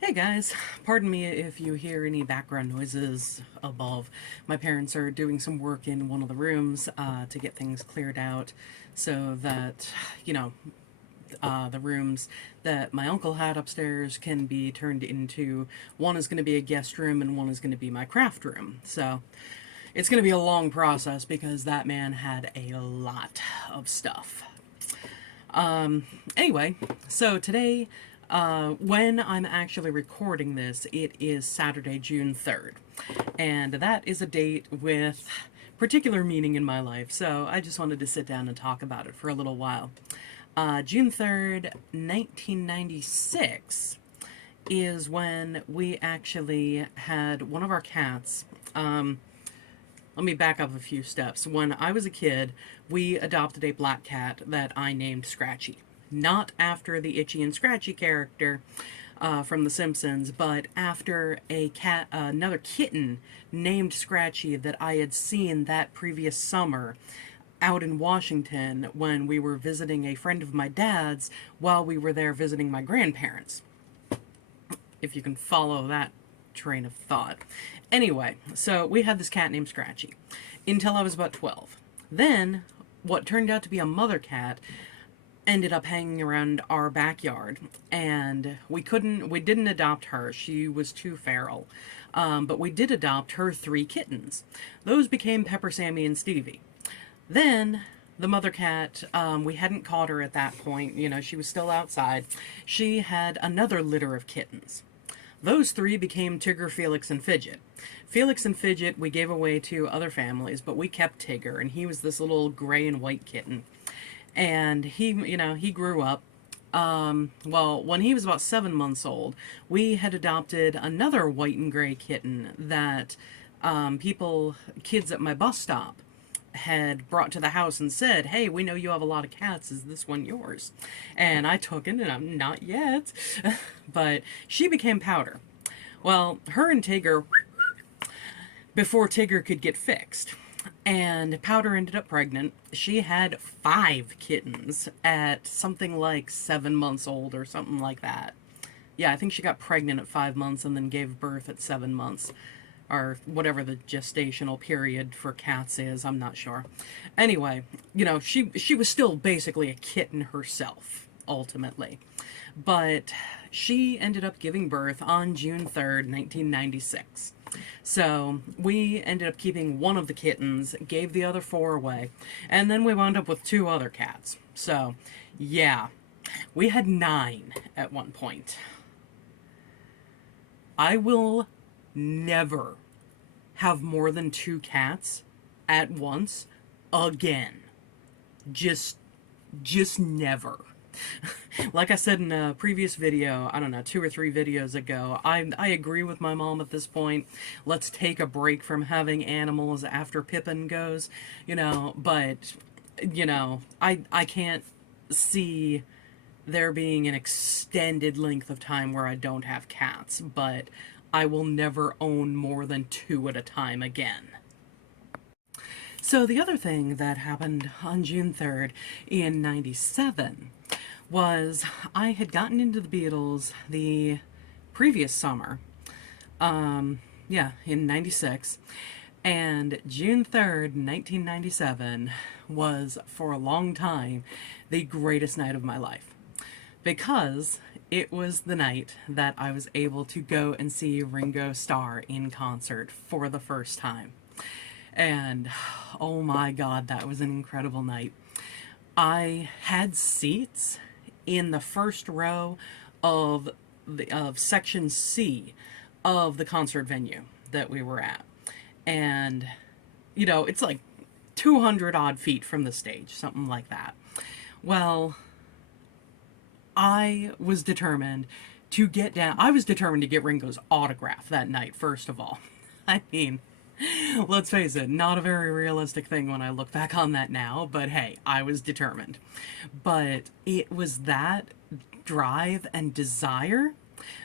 Hey guys, pardon me if you hear any background noises above. My parents are doing some work in one of the rooms to get things cleared out so that, you know, the rooms that my uncle had upstairs can be turned into one is going to be a guest room and one is going to be my craft room. So it's going to be a long process because that man had a lot of stuff. Anyway, so today, when I'm actually recording this, it is Saturday, June 3rd. And that is a date with particular meaning in my life, so I just wanted to sit down and talk about it for a little while. June 3rd, 1996 is when we actually had one of our cats. Let me back up a few steps. When I was a kid, we adopted a black cat that I named Scratchy. Not after the Itchy and Scratchy character from The Simpsons, but after a cat, another kitten named Scratchy that I had seen that previous summer out in Washington when we were visiting a friend of my dad's while we were there visiting my grandparents. If you can follow that train of thought. Anyway, so we had this cat named Scratchy until I was about 12. Then, what turned out to be a mother cat ended up hanging around our backyard, and we didn't adopt her. She was too feral. But we did adopt her 3 kittens. Those became Pepper, Sammy, and Stevie. Then the mother cat, we hadn't caught her at that point. You know, she was still outside. She had another litter of kittens. Those 3 became Tigger, Felix, and Fidget. Felix and Fidget we gave away to other families, but we kept Tigger, and he was this little gray and white kitten. And he grew up. Well, when he was about 7 months old, we had adopted another white and gray kitten that kids at my bus stop had brought to the house and said, "Hey, we know you have a lot of cats. Is this one yours?" And I took it, and I'm not yet. But she became Powder. Well, her and Tigger, before Tigger could get fixed. And Powder ended up pregnant. She had 5 kittens at something like 7 months old or something like that. Yeah, I think she got pregnant at 5 months and then gave birth at 7 months. Or whatever the gestational period for cats is, I'm not sure. Anyway, she was still basically a kitten herself, ultimately. But she ended up giving birth on June 3rd, 1996. So we ended up keeping one of the kittens, gave the other 4 away, and then we wound up with 2 other cats. So, yeah, we had 9 at one point. I will never have more than 2 cats at once again. Just never. Like I said in a previous video, I don't know, 2 or 3 videos ago, I agree with my mom at this point. Let's take a break from having animals after Pippin goes, but, I can't see there being an extended length of time where I don't have cats, but I will never own more than 2 at a time again. So the other thing that happened on June 3rd in 97 was I had gotten into the Beatles the previous summer, in 96, and June 3rd, 1997 was, for a long time, the greatest night of my life. Because it was the night that I was able to go and see Ringo Starr in concert for the first time. And oh my god, that was an incredible night. I had seats in the first row of section C of the concert venue that we were at. And it's like 200 odd feet from the stage, something like that. Well, I was determined to get down. I was determined to get Ringo's autograph that night, first of all. I mean, let's face it, not a very realistic thing when I look back on that now, but hey, I was determined. But it was that drive and desire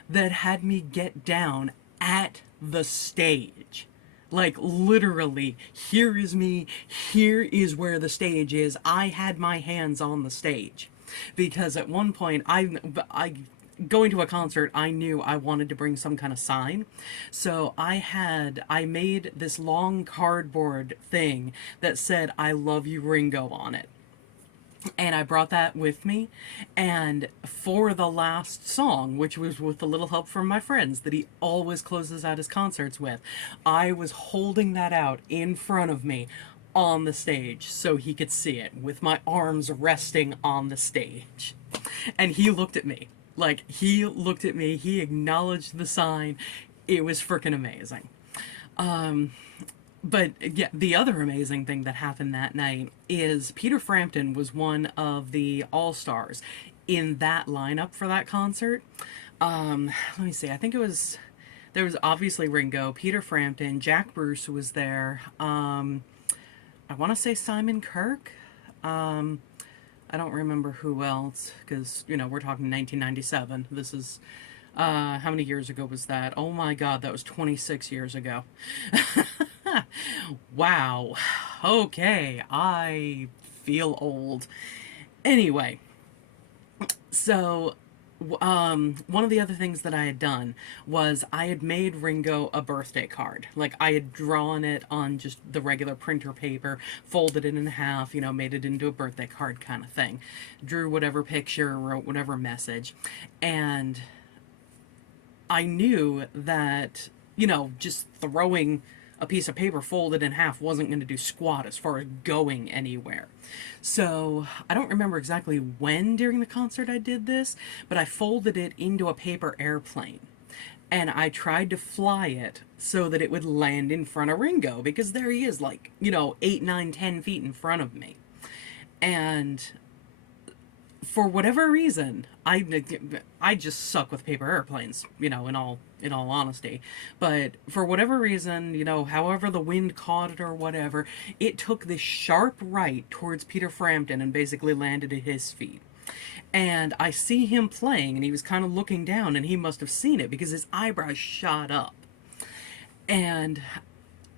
that had me get down at the stage. Like, literally, here is me, here is where the stage is. I had my hands on the stage. Because at one point, going to a concert, I knew I wanted to bring some kind of sign. So I made this long cardboard thing that said, "I love you, Ringo," on it. And I brought that with me. And for the last song, which was With a Little Help from My Friends, that he always closes out his concerts with, I was holding that out in front of me on the stage so he could see it with my arms resting on the stage. And he looked at me. Like, he looked at me, he acknowledged the sign. It was freaking amazing. But yeah, the other amazing thing that happened that night is Peter Frampton was one of the all-stars in that lineup for that concert. Let me see. I think there was obviously Ringo, Peter Frampton, Jack Bruce was there. I want to say Simon Kirke. I don't remember who else, because, you know, we're talking 1997. This is, how many years ago was that? Oh my God, that was 26 years ago. Wow. Okay, I feel old. Anyway, so one of the other things that I had done was I had made Ringo a birthday card. Like, I had drawn it on just the regular printer paper, folded it in half, you know, made it into a birthday card kind of thing. Drew whatever picture, wrote whatever message. And I knew that, you know, just throwing a piece of paper folded in half wasn't going to do squat as far as going anywhere. So I don't remember exactly when during the concert I did this, but I folded it into a paper airplane. And I tried to fly it so that it would land in front of Ringo, because there he is, like, you know, 8, 9, 10 feet in front of me. And for whatever reason, I just suck with paper airplanes, you know, in all honesty. But for whatever reason, you know, however the wind caught it or whatever, it took this sharp right towards Peter Frampton and basically landed at his feet. And I see him playing, and he was kind of looking down, and he must have seen it because his eyebrows shot up. And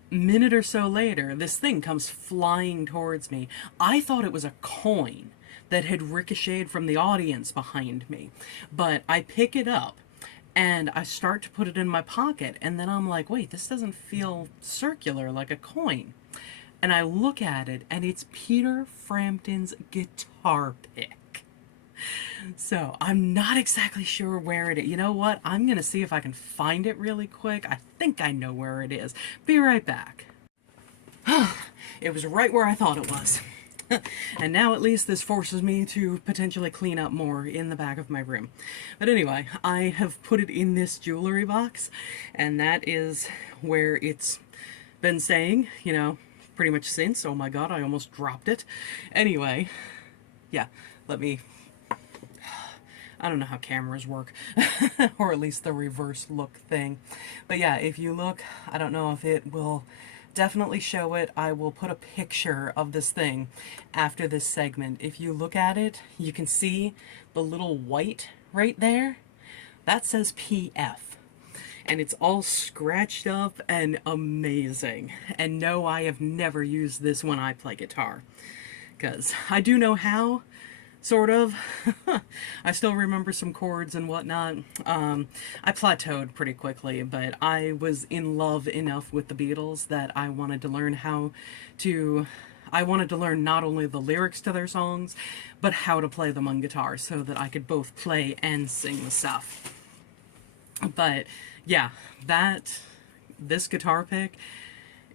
minute or so later, this thing comes flying towards me. I thought it was a coin that had ricocheted from the audience behind me. But I pick it up and I start to put it in my pocket, and then I'm like, wait, this doesn't feel circular like a coin. And I look at it, and it's Peter Frampton's guitar pick. So I'm not exactly sure where it is. You know what? I'm going to see if I can find it really quick. I think I know where it is. Be right back. It was right where I thought it was. And now at least this forces me to potentially clean up more in the back of my room. But anyway, I have put it in this jewelry box, and that is where it's been staying, you know, pretty much since. Oh my God, I almost dropped it. Anyway, yeah, I don't know how cameras work, or at least the reverse look thing. But yeah, if you look, I don't know if it will definitely show it. I will put a picture of this thing after this segment. If you look at it, you can see the little white right there. That says PF. And it's all scratched up and amazing. And no, I have never used this when I play guitar, because I do know how, sort of. I still remember some chords and whatnot. I plateaued pretty quickly, but I was in love enough with the Beatles that I wanted to learn not only the lyrics to their songs, but how to play them on guitar so that I could both play and sing the stuff. But yeah, this guitar pick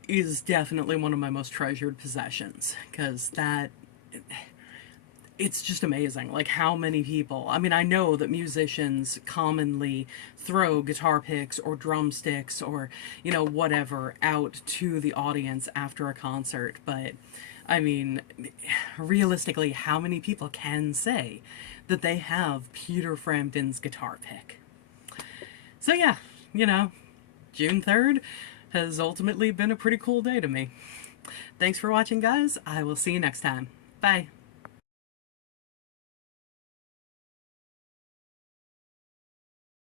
is definitely one of my most treasured possessions, because it's just amazing, like, how many people, I mean, I know that musicians commonly throw guitar picks or drumsticks or, you know, whatever out to the audience after a concert, but I mean, realistically, how many people can say that they have Peter Frampton's guitar pick? So yeah, you know, June 3rd has ultimately been a pretty cool day to me. Thanks for watching, guys. I will see you next time. Bye.